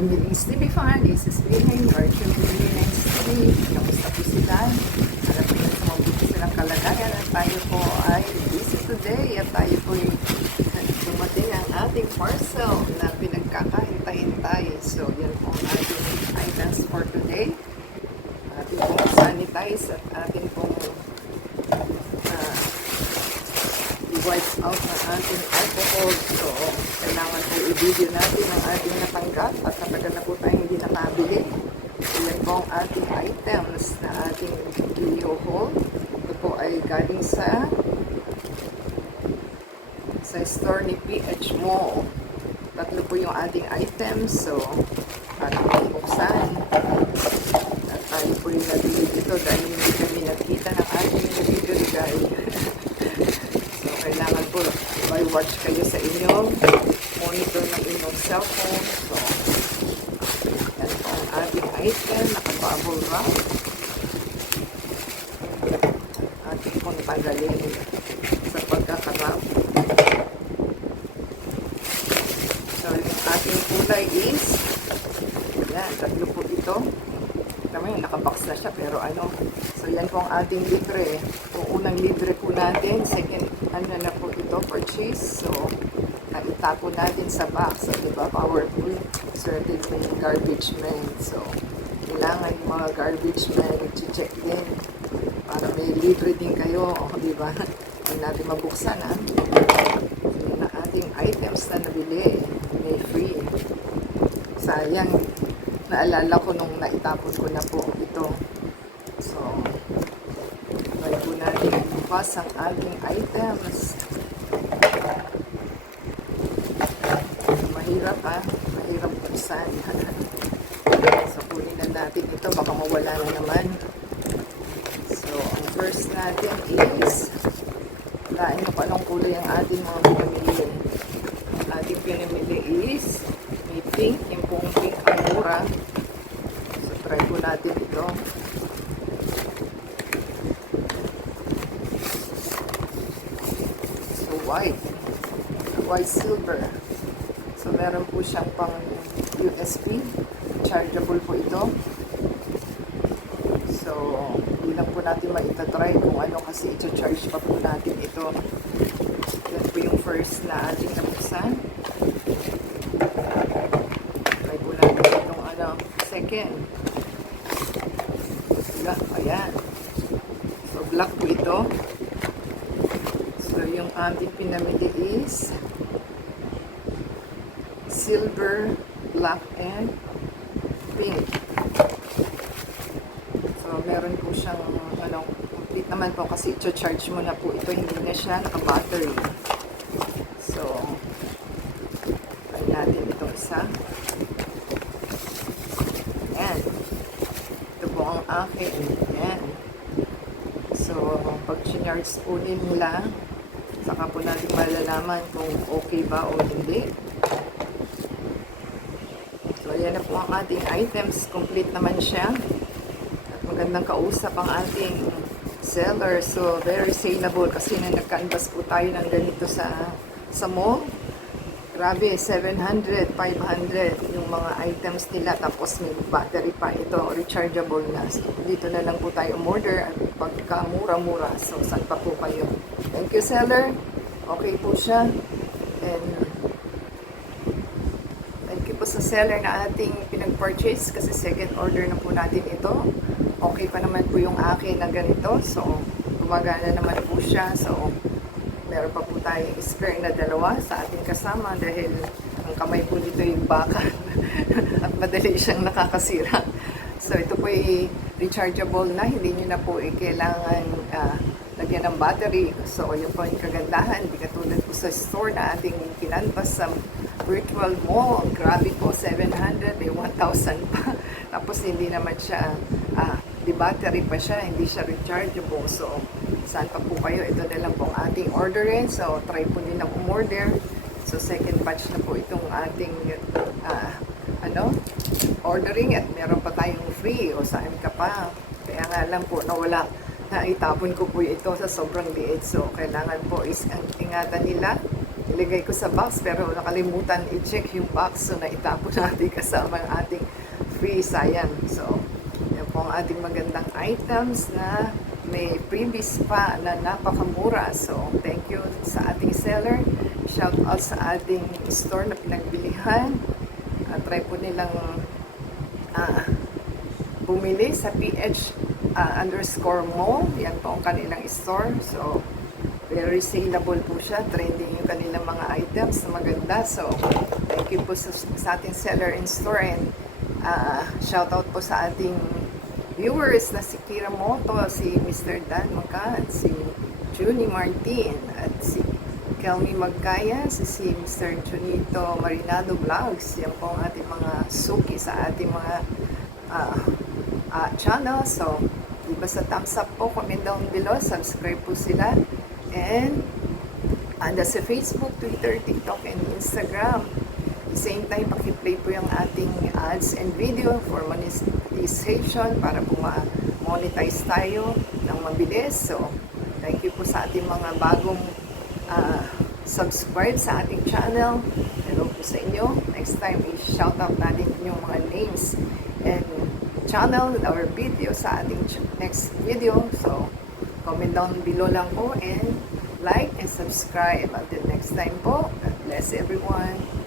Milis TV Fan, this is Bining, Virtual Bining TV. Kamusta po sila? Alam po sa mabuti silang kalagayan at tayo po ay busy today at tayo po ay dumating ang ating parcel na pinagkakahintay-hintay. So, yan po ang ating items for today. Ating pong sanitize at ating pong i-wipe out ng ating alcohol. So, kailangan po i-video natin ang ating natanggap at katagal na po tayo hindi nakabili. So, yan po ang ating items na ating i-haul. Ito po ay galing sa store ni PH Mall. Tatlo po yung ating items. So, ating buksan. At tayo po yung nabili dito dahil hindi kami nakita ng ating delivery guy. Kailangan po may watch kayo sa inyong monitor ng inyong cellphone. So, yan po ang ating item, naka-bubble wrap. Ating pong tagalin sa pagkakarap. So, yung ating kulay is, yan, tatlo po ito. Kami, nakabox na siya, pero ano, so yan po ang ating libre. Kung unang libre po natin, second, ano na po ito, purchase. So, naitapo natin sa box. So, diba, power free, certain yung garbage man. So, kailangan yung mga garbage man, i-check din, para may libre din kayo, diba? Hindi natin mabuksan, ha? So, yun ang ating items na nabili, may free. Sayang, naalala ko nung naitapon ko na po ito. So, try po natin bukas ang ating items. Mahirap ha? Mahirap buksan. So, kunin na natin ito. Baka mawala na naman. So, ang first natin is lain mo pa anong kulay ang ating mga pinamili. Ang ating pinamili is may pink. Yung pong pink ang mura. So, try po natin ito. So, white silver. So, meron po siyang pang USB. Chargeable po ito. So, hindi lang po natin maitatry kung ano kasi i-charge pa po natin ito. Yan po yung first na ating nabuksan. Try po natin itong ano, second. Black, ayan. So, black po ito. So, yung ating pinamili is silver, black, and pink. So, meron po siyang, ano, complete naman po kasi i-charge mo na po ito. Hindi na siya naka-battery. So, try natin itong isa. Ayan. Ito po ang akin. Ayan. So, pag chinards po nila, saka po natin malalaman kung okay ba o hindi. So, ayan na po ang ating items. Complete naman siya. At magandang kausap ang ating seller. So, very saleable kasi na nag-canvas po tayo ng ganito sa mall. Grabe, 700, 500 yung mga items nila. Tapos may battery pa ito, rechargeable na. So, dito na lang po tayo umorder at pagkamura-mura. So, saan pa po kayo? Thank you, seller. Okay po siya. And thank you po sa seller na ating pinag-purchase kasi second order na po natin ito. Okay pa naman po yung akin na ganito. So, gumagana naman po siya. So, meron pa po tayong spare na dalawa sa ating kasama dahil ang kamay po dito yung baka at madali siyang nakakasira. So, ito po ay rechargeable na. Hindi nyo na po kailangan lagyan ng battery. So, yun po yung kagandahan. Hindi katulad po sa store na ating kinanvas sa virtual mall. Grabe po, 700, 1,000 pa. Tapos, hindi naman siya, di battery pa siya, hindi siya rechargeable. So, saan pa po kayo? Ito na lang po ang ating orderin. So, try po din ang umorder. So, second batch na po itong ating ordering at meron pa tayong free o saan ka pa. Kaya nga lang po nawala. Naitapon ko po ito sa sobrang liit. So, kailangan po is ingatan nila nilagay ko sa box pero nakalimutan i-check yung box, so naitapon natin kasama ang ating free sayan. So, yan po ang ating magandang items na may freebies pa na napakamura. So, thank you sa ating seller. Shout out sa ating store na pinagbilihan. Try po nilang bumili sa PH_mall. Yan po ang kanilang store. So, very saleable po siya. Trending yung kanilang mga items na maganda. So, thank you po sa ating seller in store, and shout out po sa ating viewers na si Kira Moto, si Mr. Dan Macan, si Junie Martin, at si Kelmy Magkaya, si Mr. Junito Marinado Vlogs. Yan po ang ating mga suki sa ating mga channel. So, basta thumbs up po, comment down below, subscribe po sila. And sa Facebook, Twitter, TikTok, and Instagram. At the same time, pakiplay po yung ating ads and video for monetization para po ma-monetize tayo ng mabilis. So, thank you po sa ating mga bagong subscribe sa ating channel. Hello po sa inyo. Next time, i-shout out natin yung mga names and channel or video sa ating next video. So, comment down below lang po, and like and subscribe. Until next time po, God bless everyone.